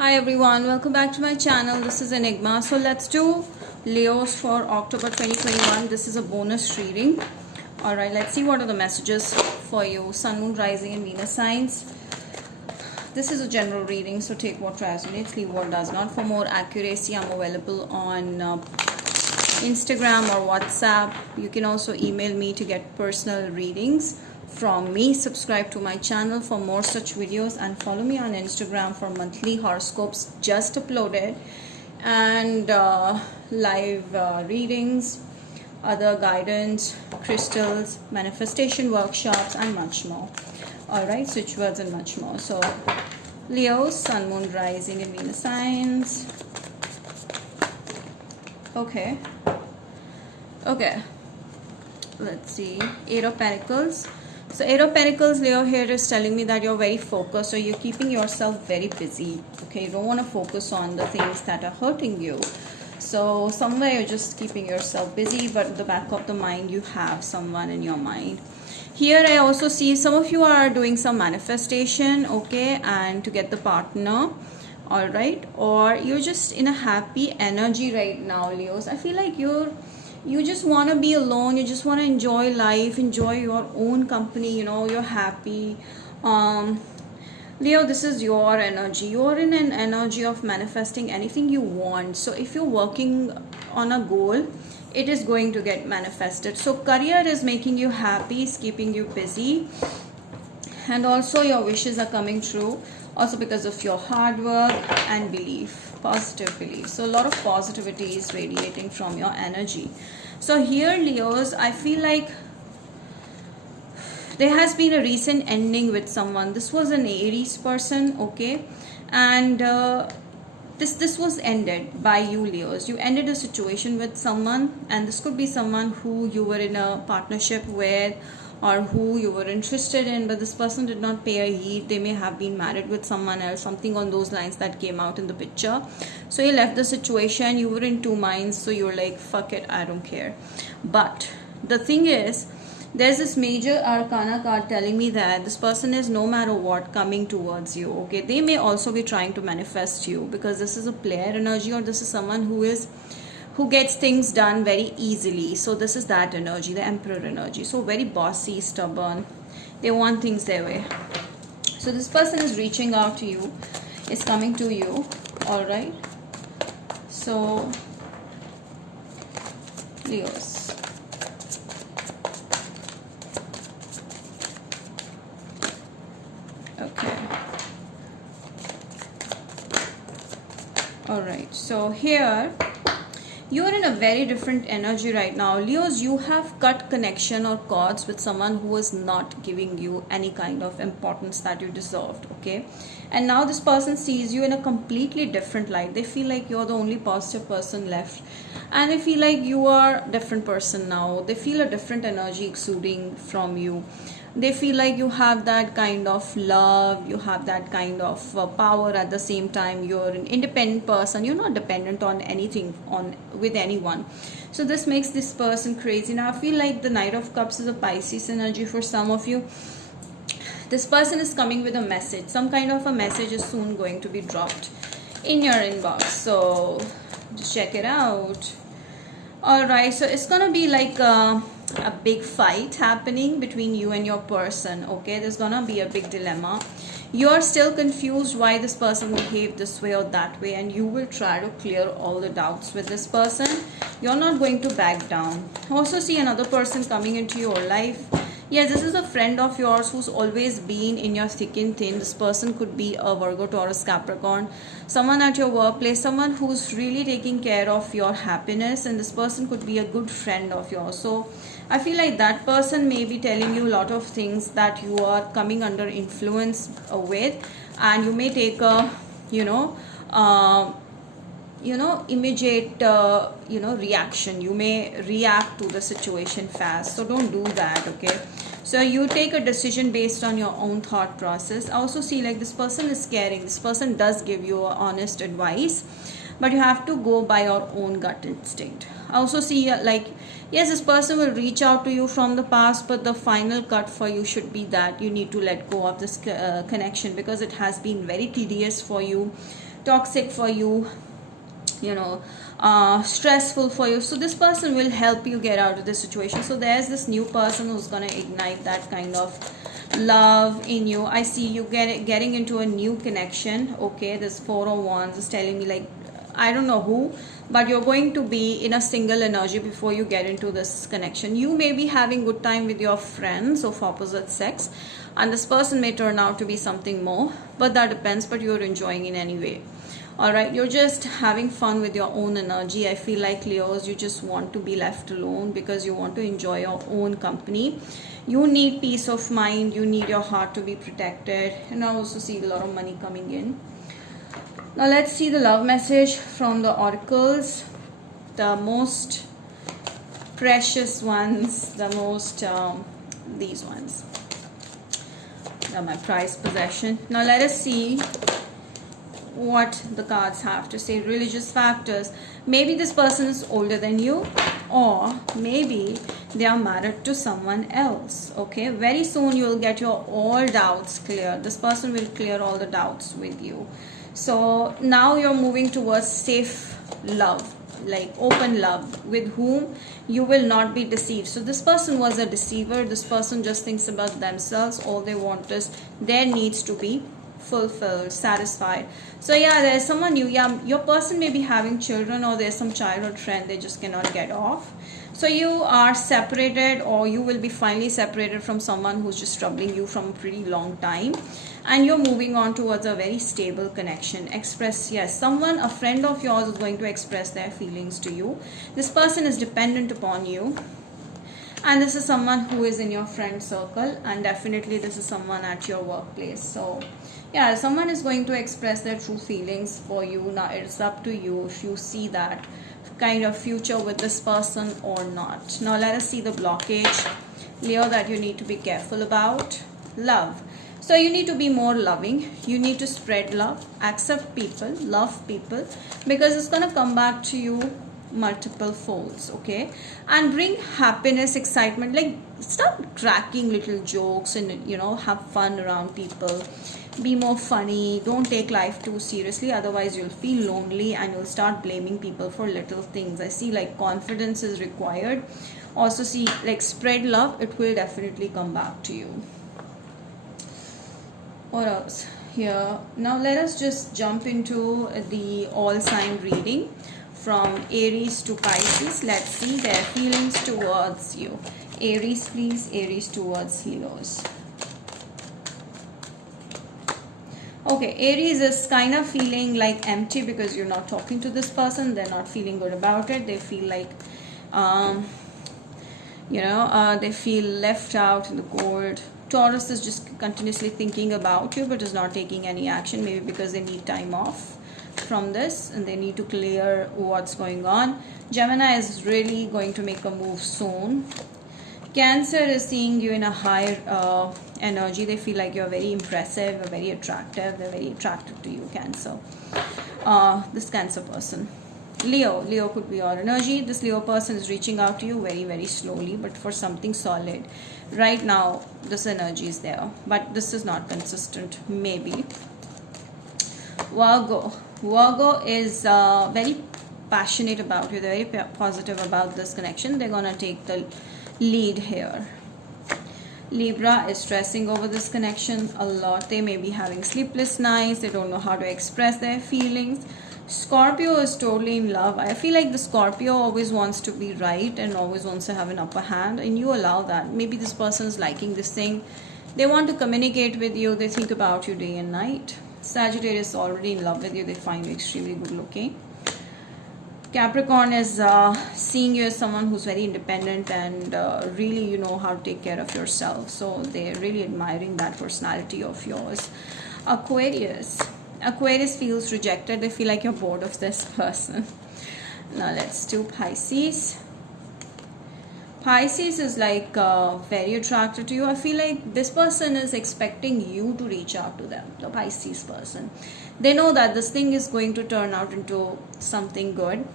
Hi everyone, welcome back to my channel. This is Enigma. So let's do Leos for October 2021. This is a bonus reading. Alright, let's see what are the messages for you. Sun, Moon, Rising and Venus signs. This is a general reading, so take what resonates, leave what does not. For more accuracy, I'm available on Instagram or WhatsApp. You can also email me to get personal readings from me. Subscribe to my channel for more such videos and follow me on Instagram for monthly horoscopes just uploaded and live readings, other guidance, crystals, manifestation workshops and much more. Alright, switch words and much more. So Leo, Sun, Moon, Rising and Venus signs. Okay, let's see. Eight of Pentacles. So Eight of Pentacles, Leo, here is telling me that you're very focused, or you're keeping yourself very busy. Okay, you don't want to focus on the things that are hurting you. So somewhere you're just keeping yourself busy, but in the back of the mind you have someone in your mind. Here I also see some of you are doing some manifestation, okay, and to get the partner. All right, or you're just in a happy energy right now, Leos. I feel like you just want to be alone, you just want to enjoy life, enjoy your own company, you're happy. Leo, this is your energy. You're in an energy of manifesting anything you want. So if you're working on a goal, it is going to get manifested. So career is making you happy, is keeping you busy, and also your wishes are coming true, also because of your hard work and belief, positive belief. So a lot of positivity is radiating from your energy. So here, Leos, I feel like there has been a recent ending with someone. This was an Aries person, okay, and this was ended by you, Leos. You ended a situation with someone, and this could be someone who you were in a partnership with or who you were interested in, but this person did not pay a heed. They may have been married with someone else, something on those lines that came out in the picture. So you left the situation, you were in two minds, so you were like, fuck it, I don't care. But the thing is, there's this major arcana card telling me that this person is, no matter what, coming towards you. Okay, they may also be trying to manifest you, because this is a player energy, or this is someone who gets things done very easily. So this is that energy, the Emperor energy. So very bossy, stubborn, they want things their way. So this person is reaching out to you, is coming to you. All right, so Leos, okay, all right. So here you're in a very different energy right now, Leos. You have cut connection or cords with someone who is not giving you any kind of importance that you deserved, okay, and now this person sees you in a completely different light. They feel like you're the only positive person left, and they feel like you are a different person now. They feel a different energy exuding from you. They feel like you have that kind of love, you have that kind of power. At the same time, you're an independent person, you're not dependent on anything, on with anyone. So this makes this person crazy. Now I feel like the Knight of Cups is a Pisces energy for some of you. This person is coming with a message. Some kind of a message is soon going to be dropped in your inbox, so just check it out. All right, so it's gonna be like a big fight happening between you and your person, okay. There's gonna be a big dilemma. You're still confused why this person behaved this way or that way, and you will try to clear all the doubts with this person. You're not going to back down. Also see another person coming into your life. Yes, this is a friend of yours who's always been in your thick and thin. This person could be a Virgo, Taurus, Capricorn, someone at your workplace, someone who's really taking care of your happiness, and this person could be a good friend of yours. So I feel like that person may be telling you a lot of things that you are coming under influence with, and you may take a immediate reaction. You may react to the situation fast, so don't do that, okay. So you take a decision based on your own thought process. I also see like this person is caring. This person does give you honest advice, but you have to go by your own gut instinct. I also see like, yes, this person will reach out to you from the past, but the final cut for you should be that you need to let go of this connection, because it has been very tedious for you toxic for you, you know, stressful for you. So this person will help you get out of this situation. So there's this new person who's going to ignite that kind of love in you. I see you getting into a new connection. Okay, this 401 is telling me, like, I don't know who, but you're going to be in a single energy before you get into this connection. You may be having good time with your friends of opposite sex, and this person may turn out to be something more, but that depends. But you're enjoying in any way. All right, you're just having fun with your own energy. I feel like, Leos, you just want to be left alone because you want to enjoy your own company. You need peace of mind. You need your heart to be protected. And I also see a lot of money coming in. Now let's see the love message from the oracles. The most precious ones, the most these ones. They're my prized possession. Now let us see what the cards have to say. Religious factors. Maybe this person is older than you, or maybe they are married to someone else. Okay, very soon you will get your all doubts cleared. This person will clear all the doubts with you. So now you're moving towards safe love, like open love, with whom you will not be deceived. So this person was a deceiver. This person just thinks about themselves. All they want is their needs to be fulfilled, satisfied. So yeah, there's someone new. Yeah, your person may be having children, or there's some childhood friend they just cannot get off. So you are separated, or you will be finally separated from someone who's just troubling you from a pretty long time, and you're moving on towards a very stable connection. Express, yes, someone, a friend of yours is going to express their feelings to you. This person is dependent upon you, and this is someone who is in your friend circle, and definitely this is someone at your workplace. So yeah, someone is going to express their true feelings for you. Now it's up to you if you see that kind of future with this person or not. Now let us see the blockage, Leo, that you need to be careful about. Love. So you need to be more loving. You need to spread love, accept people, love people, because it's going to come back to you multiple folds. Okay, and bring happiness, excitement. Like, start cracking little jokes and, you know, have fun around people. Be more funny. Don't take life too seriously, otherwise you'll feel lonely and you'll start blaming people for little things. I see like confidence is required. Also see like spread love. It will definitely come back to you. What else here? Now let us just jump into the all sign reading from Aries to Pisces. Let's see their feelings towards you. Aries, please. Aries towards Leos. Okay, Aries is kind of feeling like empty because you're not talking to this person. They're not feeling good about it. They feel like, they feel left out in the cold. Taurus is just continuously thinking about you but is not taking any action. Maybe because they need time off from this and they need to clear what's going on. Gemini is really going to make a move soon. Cancer is seeing you in a higher energy. They feel like you're very impressive, you're very attractive. They're very attracted to you, Cancer. This Cancer person. Leo could be your energy. This Leo person is reaching out to you very, very slowly, but for something solid. Right now, this energy is there, but this is not consistent, maybe. Virgo is very passionate about you. They're very positive about this connection. They're gonna take the lead here. Libra is stressing over this connection a lot. They may be having sleepless nights. They don't know how to express their feelings. Scorpio is totally in love. I feel like the Scorpio always wants to be right and always wants to have an upper hand, and you allow that. Maybe this person is liking this thing. They want to communicate with you. They think about you day and night. Sagittarius is already in love with you. They find you extremely good looking. Capricorn is seeing you as someone who's very independent and really you know how to take care of yourself. So they're really admiring that personality of yours. Aquarius feels rejected. They feel like you're bored of this person. Now let's do Pisces. Pisces is like very attracted to you. I feel like this person is expecting you to reach out to them, the Pisces person. They know that this thing is going to turn out into something good.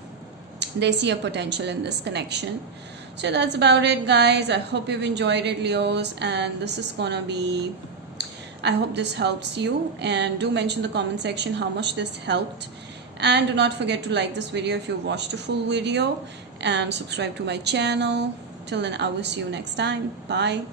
They see a potential in this connection. So that's about it, guys. I hope you've enjoyed it, Leos, and this is gonna be I hope this helps you, and do mention in the comment section how much this helped. And do not forget to like this video if you've watched the full video, and subscribe to my channel. Till then, I will see you next time. Bye.